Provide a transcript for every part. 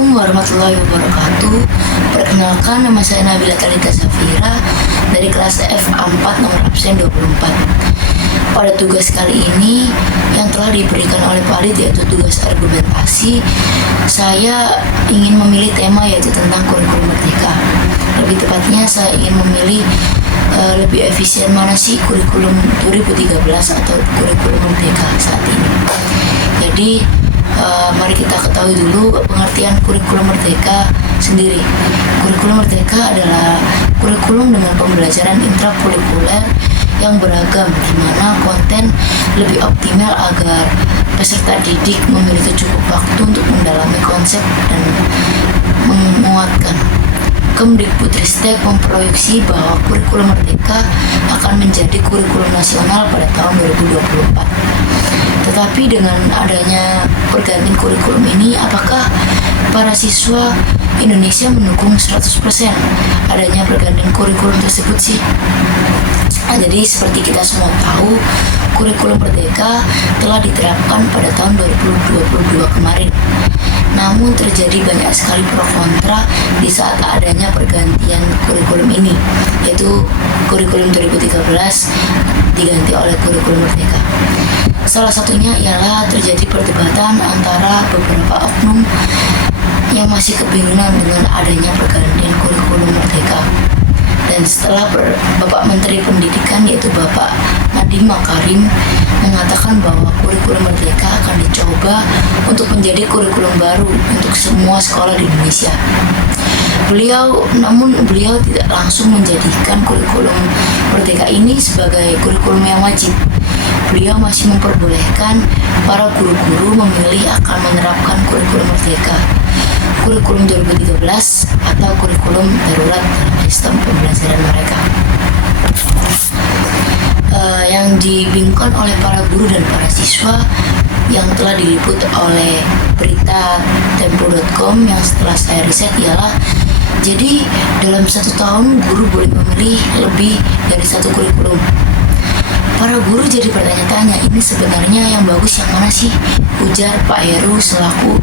Assalamualaikum warahmatullahi wabarakatuh. Perkenalkan, nama saya Nabila Talita Safira dari kelas F4 nomor absen 24. Pada tugas kali ini yang telah diberikan oleh Pak Adit, yaitu tugas argumentasi, saya ingin memilih tema yaitu tentang kurikulum merdeka. Lebih tepatnya saya ingin memilih lebih efisien mana sih kurikulum 2013 atau kurikulum merdeka saat ini. Jadi mari kita ketahui dulu pengertian kurikulum merdeka sendiri. Kurikulum merdeka adalah kurikulum dengan pembelajaran intrakurikuler yang beragam, di mana konten lebih optimal agar peserta didik memiliki cukup waktu untuk mendalami konsep dan menguatkan. Kemdikbudristek memproyeksi bahwa kurikulum merdeka akan menjadi kurikulum nasional pada tahun 2024. Tetapi dengan adanya pergantian kurikulum ini, apakah para siswa Indonesia mendukung 100% adanya pergantian kurikulum tersebut sih? Jadi seperti kita semua tahu, kurikulum merdeka telah diterapkan pada tahun 2022 kemarin. Namun terjadi banyak sekali pro kontra di saat adanya pergantian kurikulum ini, yaitu kurikulum 2013 diganti oleh kurikulum merdeka. Salah satunya ialah terjadi perdebatan antara beberapa oknum yang masih kebingungan dengan adanya pergantian kurikulum merdeka. Dan setelah Bapak Menteri Pendidikan, yaitu Bapak Nadiem Makarim, mengatakan bahwa kurikulum merdeka akan dicoba untuk menjadi kurikulum baru untuk semua sekolah di Indonesia. Namun beliau tidak langsung menjadikan kurikulum merdeka ini sebagai kurikulum yang wajib. Beliau masih memperbolehkan para guru-guru memilih akan menerapkan kurikulum merdeka, kurikulum 2013 atau kurikulum darurat dalam sistem pembelajaran mereka. Yang dibingungkan oleh para guru dan para siswa yang telah diliput oleh berita tempo.com yang setelah saya riset ialah, jadi dalam 1 tahun guru boleh memilih lebih dari 1 kurikulum. Para guru jadi bertanya-tanya, ini sebenarnya yang bagus yang mana sih? Ujar Pak Heru selaku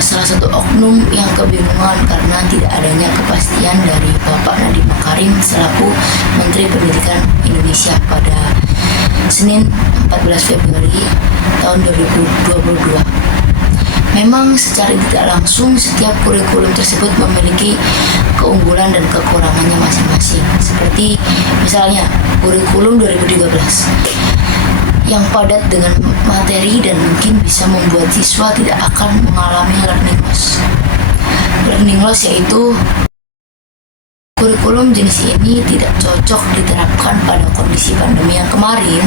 salah satu oknum yang kebingungan karena tidak adanya kepastian dari Bapak Nadiem Makarim selaku Menteri Pendidikan Indonesia pada Senin 14 Februari tahun 2022. Memang secara tidak langsung setiap kurikulum tersebut memiliki keunggulan dan kekurangannya masing-masing. Seperti misalnya kurikulum 2013 yang padat dengan materi dan mungkin bisa membuat siswa tidak akan mengalami learning loss. Learning loss yaitu kurikulum jenis ini tidak cocok diterapkan pada kondisi pandemi yang kemarin,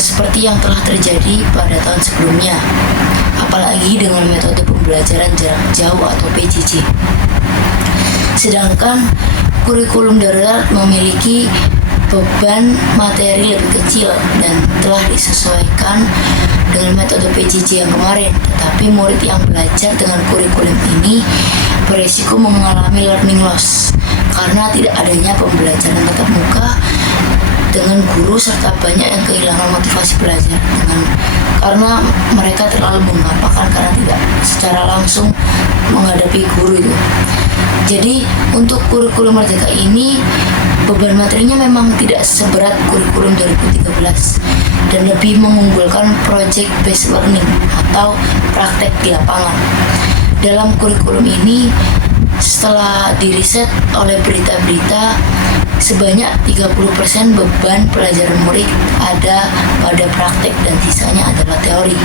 seperti yang telah terjadi pada tahun sebelumnya, apalagi dengan metode pembelajaran jarak jauh atau PJJ. Sedangkan kurikulum darurat memiliki beban materi lebih kecil dan telah disesuaikan dengan metode PJJ yang kemarin. Tetapi murid yang belajar dengan kurikulum ini beresiko mengalami learning loss karena tidak adanya pembelajaran tatap muka dengan guru serta banyak yang kehilangan motivasi belajar karena mereka terlalu mengapakan karena tidak secara langsung menghadapi guru itu. Jadi untuk kurikulum merdeka ini beban materinya memang tidak seberat kurikulum 2013 dan lebih mengunggulkan project based learning atau praktek di lapangan. Dalam kurikulum ini, setelah diriset oleh berita-berita, sebanyak 30% beban pelajaran murid ada pada praktek dan sisanya adalah teori.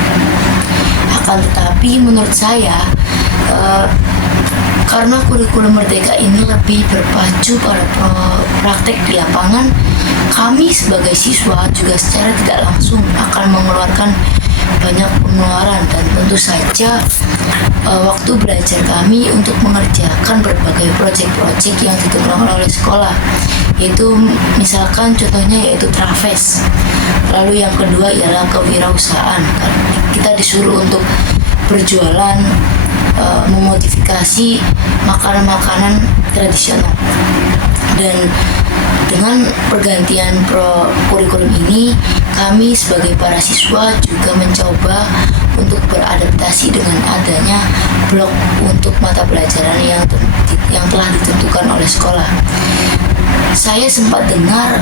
Akan tetapi menurut saya, karena kurikulum merdeka ini lebih berpacu pada praktek di lapangan, kami sebagai siswa juga secara tidak langsung akan mengeluarkan banyak pengeluaran dan tentu saja waktu belajar kami untuk mengerjakan berbagai proyek-proyek yang ditentukan oleh sekolah, yaitu misalkan contohnya yaitu Traves. Lalu yang kedua ialah kewirausahaan. Kita disuruh untuk berjualan, memodifikasi makanan-makanan tradisional. Dan dengan pergantian kurikulum ini, kami sebagai para siswa juga mencoba untuk beradaptasi dengan adanya blok untuk mata pelajaran yang telah ditentukan oleh sekolah. Saya sempat dengar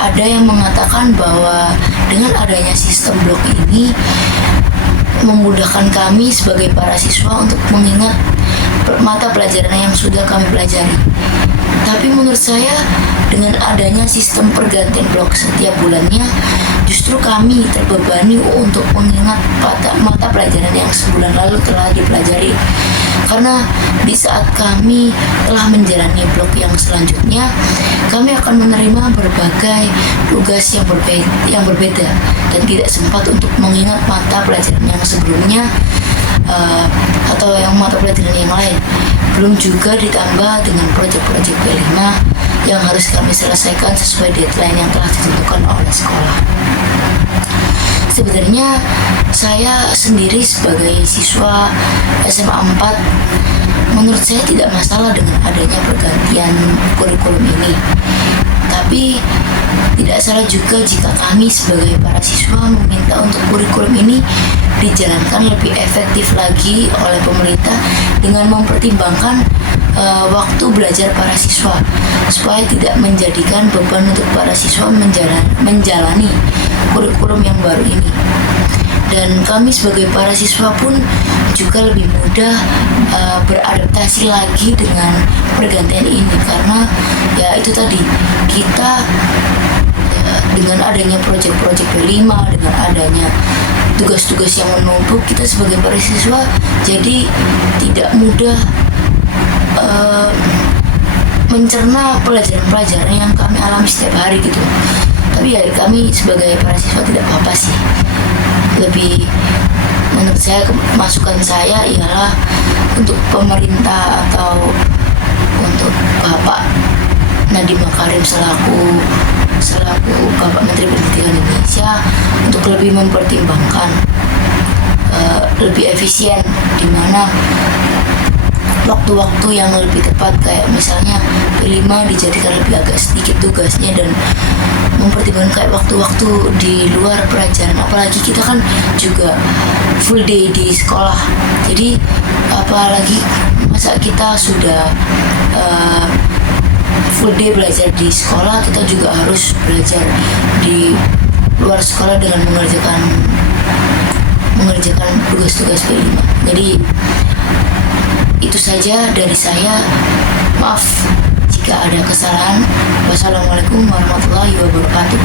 ada yang mengatakan bahwa dengan adanya sistem blok ini memudahkan kami sebagai para siswa untuk mengingat mata pelajaran yang sudah kami pelajari. Tapi menurut saya dengan adanya sistem pergantian blok setiap bulannya, justru kami terbebani untuk mengingat mata pelajaran yang sebulan lalu telah dipelajari. Karena di saat kami telah menjalani blok yang selanjutnya, kami akan menerima berbagai tugas yang berbeda dan tidak sempat untuk mengingat mata pelajaran yang sebelumnya atau yang mata pelajaran yang lain. Belum juga ditambah dengan proyek-proyek B5 yang harus kami selesaikan sesuai deadline yang telah ditentukan oleh sekolah. Sebenarnya saya sendiri sebagai siswa SMA 4, menurut saya tidak masalah dengan adanya pergantian kurikulum ini. Tapi tidak salah juga jika kami sebagai para siswa meminta untuk kurikulum ini dijalankan lebih efektif lagi oleh pemerintah dengan mempertimbangkan waktu belajar para siswa, supaya tidak menjadikan beban untuk para siswa menjalani kurikulum yang baru ini. Dan kami sebagai para siswa pun juga lebih mudah beradaptasi lagi dengan pergantian ini, karena ya itu tadi, kita dengan adanya proyek-proyek B5, dengan adanya tugas-tugas yang menumpuk, kita sebagai para siswa jadi tidak mudah mencerna pelajaran-pelajaran yang kami alami setiap hari gitu. Tapi ya kami sebagai para siswa tidak apa-apa sih. Lebih menurut saya, masukan saya ialah untuk pemerintah atau untuk Bapak Nadiem Makarim selaku Bapak Menteri Pendidikan Indonesia untuk lebih mempertimbangkan lebih efisien, di mana waktu-waktu yang lebih tepat, kayak misalnya B5 dijadikan lebih agak sedikit tugasnya, dan mempertimbangkan kayak waktu-waktu di luar pelajaran, apalagi kita kan juga full day di sekolah. Jadi apalagi masa kita sudah full day belajar di sekolah, kita juga harus belajar di luar sekolah dengan mengerjakan tugas-tugas B5. Jadi itu saja dari saya. Maaf jika ada kesalahan. Wassalamualaikum warahmatullahi wabarakatuh.